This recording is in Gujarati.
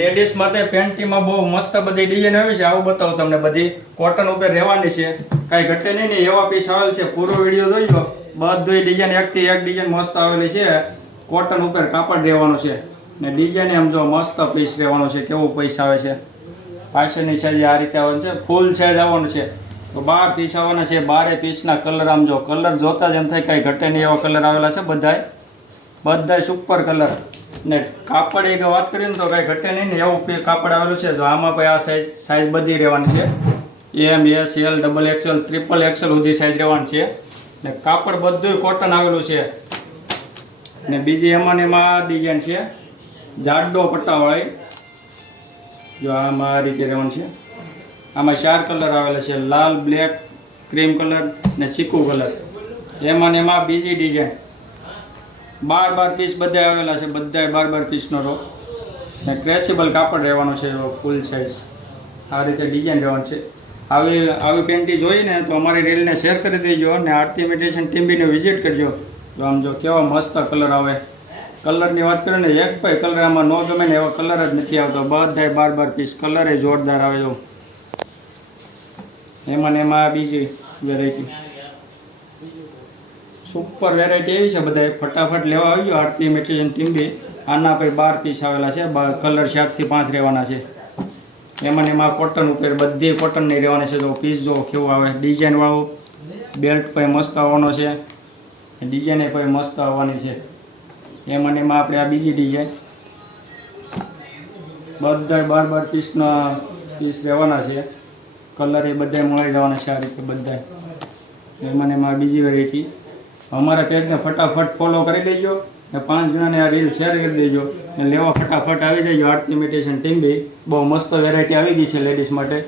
લેડીઝ માટે પેન્ટીમાં બહુ મસ્ત બધી ડિઝાઇન આવી છે. આવું બતાવું તમને. બધી કોટન ઉપર રહેવાની છે, કાંઈ ઘટે નહીં ને એવા પીસ આવેલ છે. પૂરો વિડીયો જોઈજો. બધી ડિઝાઇન એકથી એક ડિઝાઇન મસ્ત આવેલી છે. કોટન ઉપર કાપડ રહેવાનું છે ને ડિઝાઇન એમ જો મસ્ત પીસ રહેવાનો છે. કેવું પીસ આવે છે. પાછળની સાઈઝ આ રીતે આવવાનું છે. ફૂલ સાઈઝ આવવાનું છે. તો 12 પીસ આવવાના છે. 12 પીસના કલર આમ જો કલર જોતા જ એમ થાય કાંઈ ઘટે નહીં એવા કલર આવેલા છે. બધાય સુપર કલર ને કાપડ એક વાત કરીએ ને તો કાંઈ ઘટે નહીં ને એવું કાપડ આવેલું છે. તો આમાં ભાઈ આ સાઈઝ બધી રહેવાની છે. M, S, L, double XL, triple XL સુધી સાઈઝ રહેવાની છે ને કાપડ બધું કોટન આવેલું છે. ને બીજી એમાં ને એમાં ડિઝાઇન છે જાડો પટ્ટાવાળી. જો આમાં આ રીતે રહેવાનું છે. આમાં 4 કલર આવેલા છે, લાલ, બ્લેક, ક્રીમ કલર ને ચીકુ કલર. એમાં ને એમાં બીજી ડિઝાઇન 12 પીસ બધા આવેલા છે. બધા 12 પીસનો રો ને સ્ટ્રેચેબલ કાપડ રહેવાનું છે. ફૂલ સાઇઝ આ રીતે ડિઝાઇન રહેવાનું છે. આવી પેન્ટી જોઈને તો અમારી રીલને શેર કરી દેજો અને આરતી ઇમિટેશન ટીમ્બીને વિઝિટ કરજો. તો આમ જો કેવા મસ્ત કલર આવે. કલરની વાત કરીએ ને એક ભાઈ કલર આમાં ન ગમે ને એવો કલર જ નથી આવતો. બધાય 12 પીસ કલર એ જોરદાર આવે. જો એમાં ને એમાં બીજી વેરાયટી સુપર વેરાયટી એવી છે. બધા ફટાફટ લેવા આવી ગયો. આરતી ઇમિટેશન ટીમ્બી. આના પછી 12 પીસ આવેલા છે. કલર 4 થી 5 રહેવાના છે. એમાં ને એમાં કોટન ઉપર બધી કોટનની રહેવાની છે. તો પીસ જો કેવું આવે. ડિઝાઇનવાળું બેલ્ટ પછી મસ્ત આવવાનો છે. ડિઝાઇન પછી મસ્ત આવવાની છે. એમાં ને એમાં આપણે આ બીજી ડિઝાઇન બધા 12 પીસના પીસ રહેવાના છે. કલર એ બધા મળી જવાના છે આ રીતે બધા. એમાં ને એમાં બીજી વેરાયટી. અમારા પેજને ફટાફટ ફોલો કરી દેજો ને 5 જણાને આ રીલ શેર કરી દેજો ને લેવા ફટાફટ આવી જજો. આરતી ઇમિટેશન ટીમ્બી. બહુ મસ્ત વેરાયટી આવી ગઈ છે લેડીઝ માટે.